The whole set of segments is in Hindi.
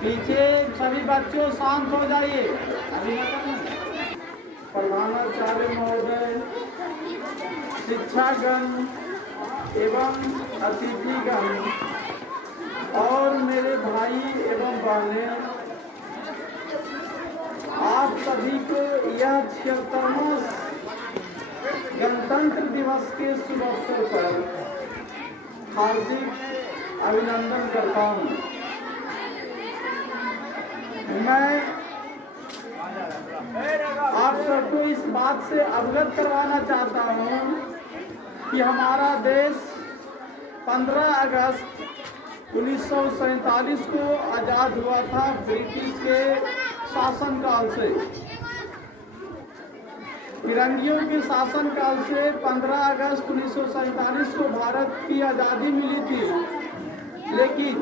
पीछे सभी बच्चों शांत हो जाइए। प्रधानाचार्य महोदय, शिक्षागण एवं अतिथिगण और मेरे भाई एवं बहनें, आप सभी को यह 76वां गणतंत्र दिवस के शुभ अवसर पर हार्दिक अभिनंदन करता हूँ। मैं आप सबको इस बात से अवगत करवाना चाहता हूँ कि हमारा देश 15 अगस्त 1947 को आज़ाद हुआ था ब्रिटिश के शासनकाल से। फिरंगियों के शासनकाल से 15 अगस्त 1947 को भारत की आज़ादी मिली थी, लेकिन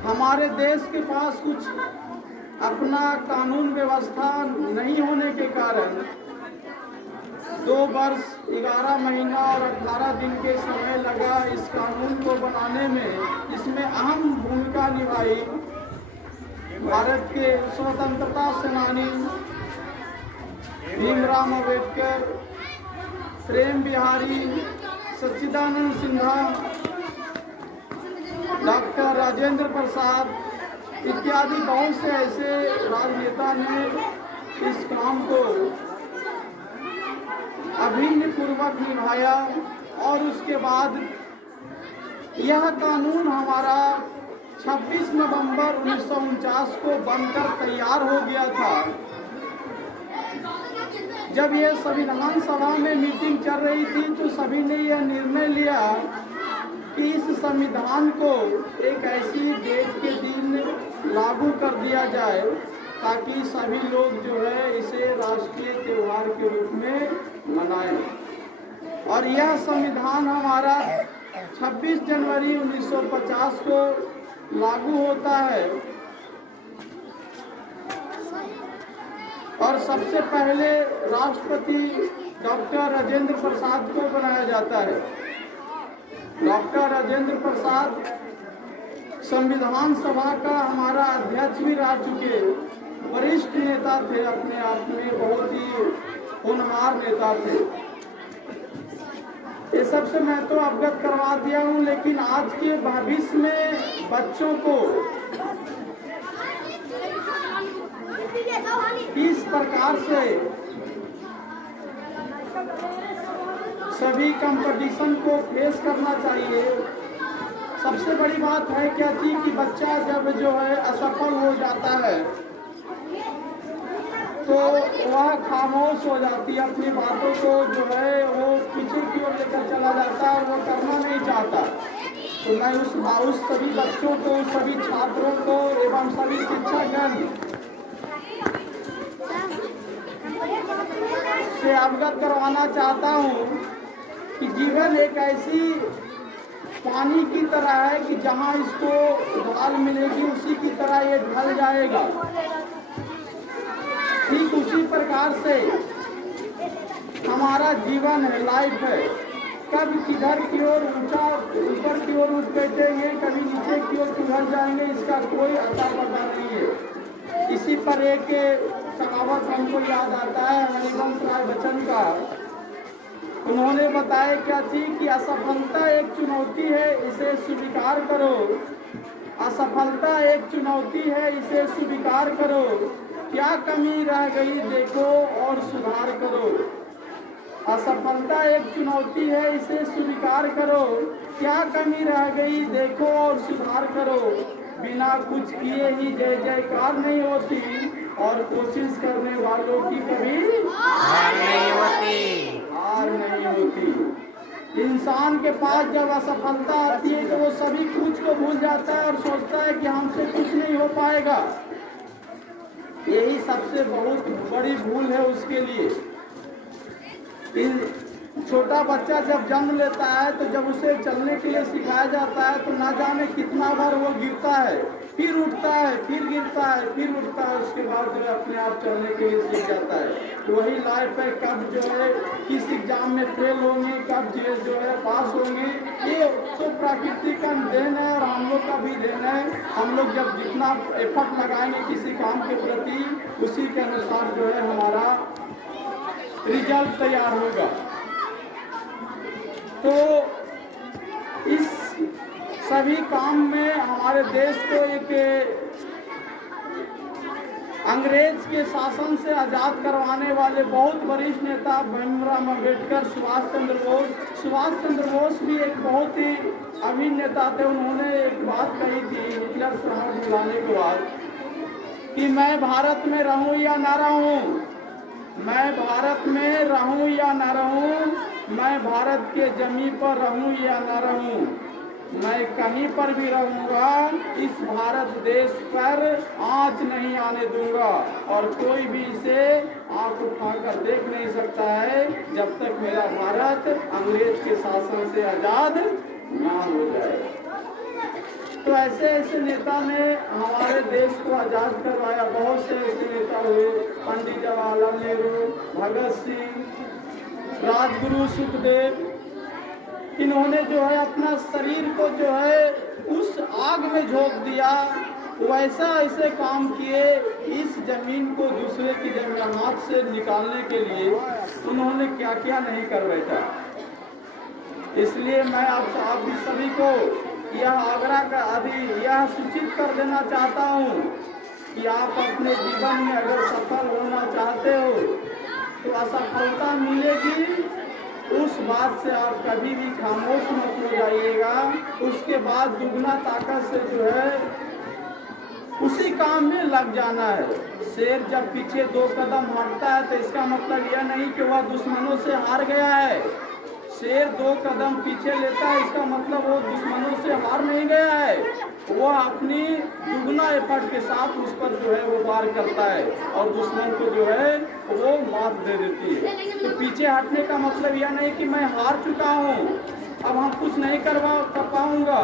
हमारे देश के पास कुछ अपना कानून व्यवस्था नहीं होने के कारण 2 वर्ष 11 महीना और 18 दिन के समय लगा इस कानून को बनाने में। इसमें अहम भूमिका निभाई भारत के स्वतंत्रता सेनानी भीमराव अम्बेडकर, प्रेम बिहारी, सच्चिदानंद सिन्हा, डॉक्टर राजेंद्र प्रसाद इत्यादि बहुत से ऐसे राजनेता ने इस काम को अभिन्न पूर्वक निभाया और उसके बाद यह कानून हमारा 26 नवंबर 1949 को बनकर तैयार हो गया था। जब यह संविधान सभा में मीटिंग चल रही थी तो सभी ने यह निर्णय लिया कि इस संविधान को एक ऐसी डेट के दिन लागू कर दिया जाए ताकि सभी लोग जो है इसे राष्ट्रीय त्योहार के रूप में मनाएं। और यह संविधान हमारा 26 जनवरी 1950 को लागू होता है और सबसे पहले राष्ट्रपति डॉक्टर राजेंद्र प्रसाद को बनाया जाता है। डॉक्टर राजेंद्र प्रसाद संविधान सभा का हमारा अध्यक्ष भी रह चुके वरिष्ठ नेता थे, अपने आप में बहुत ही होनहार नेता थे। ये सबसे मैं तो अवगत करवा दिया हूँ, लेकिन आज के भविष्य में बच्चों को इस प्रकार से सभी कंपटीशन को फेस करना चाहिए। सबसे बड़ी बात है क्या थी कि बच्चा जब जो है असफल हो जाता है तो वह खामोश हो जाती है, अपनी बातों को जो है वो पीछे की ओर लेकर चला जाता है और वो करना नहीं चाहता। तो मैं उस सभी बच्चों को, सभी छात्रों को एवं सभी शिक्षकगण से अवगत करवाना चाहता हूँ कि जीवन एक ऐसी पानी की तरह है कि जहाँ इसको ढाल मिलेगी उसी की तरह ये ढल जाएगा। ठीक उसी प्रकार से हमारा जीवन है, लाइफ है। कब किधर की ओर ऊपर की ओर उठ बैठेंगे, कभी नीचे की ओर किधर जाएंगे, इसका कोई अता पता नहीं है। इसी पर एक कहावत हमको याद आता है हरिवंश राय बच्चन का। उन्होंने बताया क्या थी कि असफलता एक चुनौती है, इसे स्वीकार करो। असफलता एक चुनौती है, इसे स्वीकार करो। क्या कमी रह गई देखो और सुधार करो। असफलता एक चुनौती है, इसे स्वीकार करो। क्या कमी रह गई देखो और सुधार करो। बिना कुछ किए ही जय जयकार नहीं होती और कोशिश करने वालों की कभी हार नहीं होती। इंसान के पास जब असफलता आती है तो वो सभी कुछ को भूल जाता है और सोचता है कि हमसे कुछ नहीं हो पाएगा। यही सबसे बहुत बड़ी भूल है उसके लिए। छोटा बच्चा जब जन्म लेता है तो जब उसे चलने के लिए सिखाया जाता है तो ना जाने कितना बार वो गिरता है, फिर उठता है, फिर गिरता है, फिर उठता है, उसके बाद जो है अपने आप चलने के लिए सीख जाता है। तो वही लाइफ है, कब जो है किस एग्जाम में फेल होंगे, कब जो है पास होंगे, ये तो प्रकृति का देन है और हम लोग का भी देन है। हम लोग जब जितना एफर्ट लगाएंगे किसी काम के प्रति, उसी के अनुसार जो है हमारा रिजल्ट तैयार होगा। तो इस सभी काम में हमारे देश को एक अंग्रेज के शासन से आज़ाद करवाने वाले बहुत वरिष्ठ नेता भीमराव अम्बेडकर, सुभाष चंद्र बोस भी एक बहुत ही अभिन्न नेता थे। उन्होंने एक बात कही थी हिटलर से हाथ मिलाने के बाद कि मैं भारत में रहूं या ना रहूं, मैं भारत में रहूं या ना रहूं, मैं भारत के जमीन पर रहूं या ना रहूं, मैं कहीं पर भी रहूंगा, इस भारत देश पर आंच नहीं आने दूंगा और कोई भी इसे आंख उठाकर देख नहीं सकता है जब तक मेरा भारत अंग्रेज के शासन से आज़ाद ना हो जाए। तो ऐसे ऐसे नेता ने हमारे देश को आज़ाद करवाया। बहुत से ऐसे नेता हुए, पंडित जवाहरलाल नेहरू, भगत सिंह, राजगुरु सुखदेव। इन्होंने जो है अपना शरीर को जो है उस आग में झोंक दिया, वैसा ऐसे काम किए। इस जमीन को दूसरे की जमीन हाथ से निकालने के लिए उन्होंने क्या क्या नहीं कर बैठा। इसलिए मैं आप भी सभी को यह आग्रह का यह सूचित कर देना चाहता हूँ कि आप अपने जीवन में अगर सफल होना चाहते हो तो असफलता मिलेगी, उस बात से आप कभी भी खामोश मत हो जाइएगा। उसके बाद दुगना ताकत से जो है उसी काम में लग जाना है। शेर जब पीछे 2 कदम हटता है तो इसका मतलब यह नहीं कि वह दुश्मनों से हार गया है। शेर 2 कदम पीछे लेता है, इसका मतलब वो दुश्मनों से हार नहीं गया है, वो अपनी दुगना एफर्ट के साथ उस पर जो है वो वार करता है और दुश्मन को जो है वो मात दे देती है। तो पीछे हटने का मतलब यह नहीं कि मैं हार चुका हूँ, अब हम कुछ नहीं कर पाऊंगा,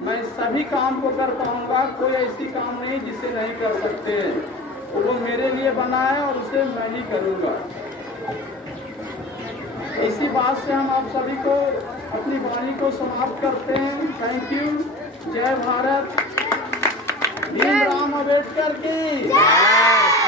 मैं सभी काम को कर पाऊंगा। कोई ऐसी काम नहीं जिसे नहीं कर सकते हैं, वो मेरे लिए बना है और उसे मैं ही करूँगा। इसी बात से हम आप सभी को अपनी वाणी को समाप्त करते हैं। Thank you. जय भारत। भीमराव अम्बेडकर की जय।